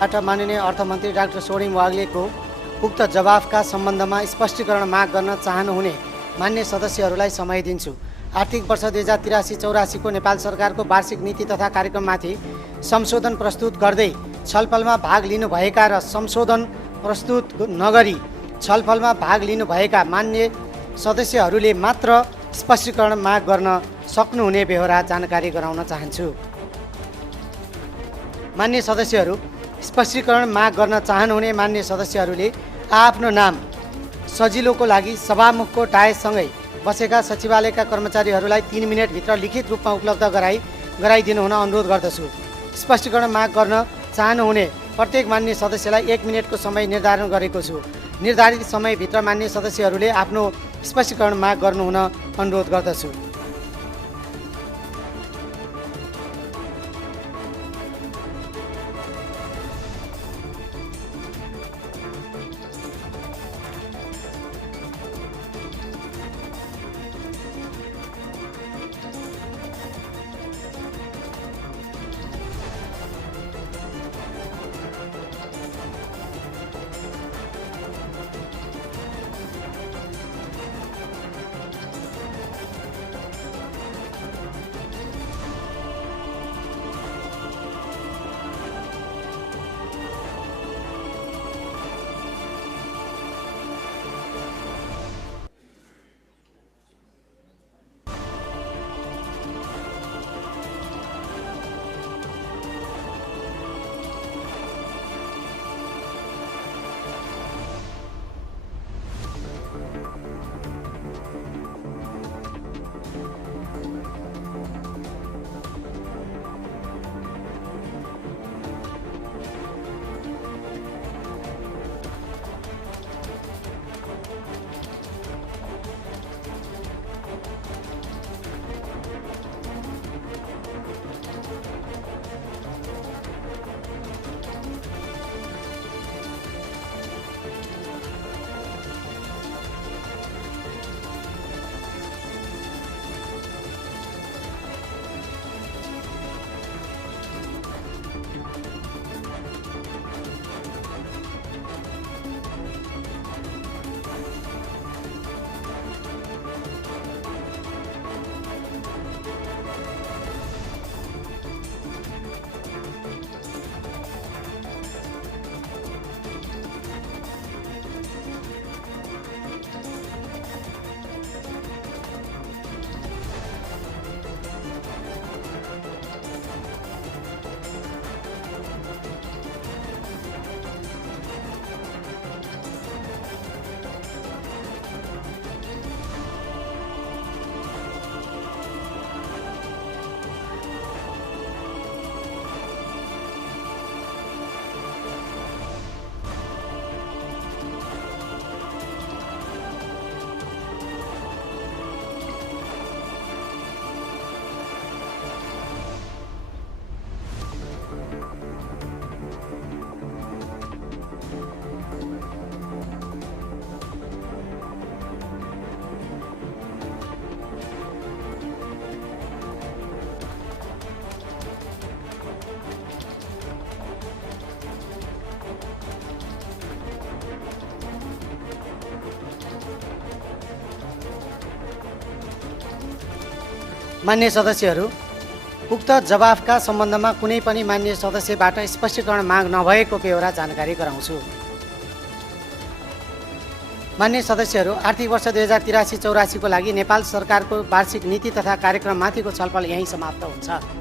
बाट माननीय अर्थमन्त्री डाक्टर स्वर्णिम वाग्लेको उक्त जवाफका सम्बन्धमा स्पष्टीकरण माग गर्न चाहनुहुने मान्य सदस्यहरूलाई समय दिन्छु। आर्थिक वर्ष 2083-84 को नेपाल सरकारको वार्षिक नीति तथा कार्यक्रममाथि संशोधन प्रस्तुत गर्दै छलफलमा भाग लिनुभएका र संशोधन प्रस्तुत नगरी छलफलमा भाग लिनुभएका मान्य सदस्यहरूले मात्र स्पष्टीकरण माग गर्न सक्नुहुने बेहोरा जानकारी गराउन चाहन्छु। मान्य सदस्यहरू, स्पष्टीकरण माग गर्न चाहनुहुने मान्य सदस्यहरूले आफ्नो नाम सजिलोको लागि सभामुखको डायससँगै बसेका सचिवालयका कर्मचारीहरूलाई 3 मिनेटभित्र लिखित रूपमा उपलब्ध गराइदिनु हुन अनुरोध गर्दछु। स्पष्टीकरण माग गर्न चाहनुहुने प्रत्येक मान्य सदस्यलाई 1 मिनेटको समय निर्धारण गरेको छु। निर्धारित समयभित्र मान्य सदस्यहरूले आफ्नो स्पष्टीकरण माग गर्नुहुन अनुरोध गर्दछु। मान्य सदस्यहरू, उक्त जवाफका सम्बन्धमा कुनै पनि मान्य सदस्यबाट स्पष्टीकरण माग नभएको बेहोरा जानकारी गराउँछु। मान्य सदस्यहरू, आर्थिक वर्ष 2083-84 को लागि नेपाल सरकारको वार्षिक नीति तथा कार्यक्रममाथिको छलफल यहीँ समाप्त हुन्छ।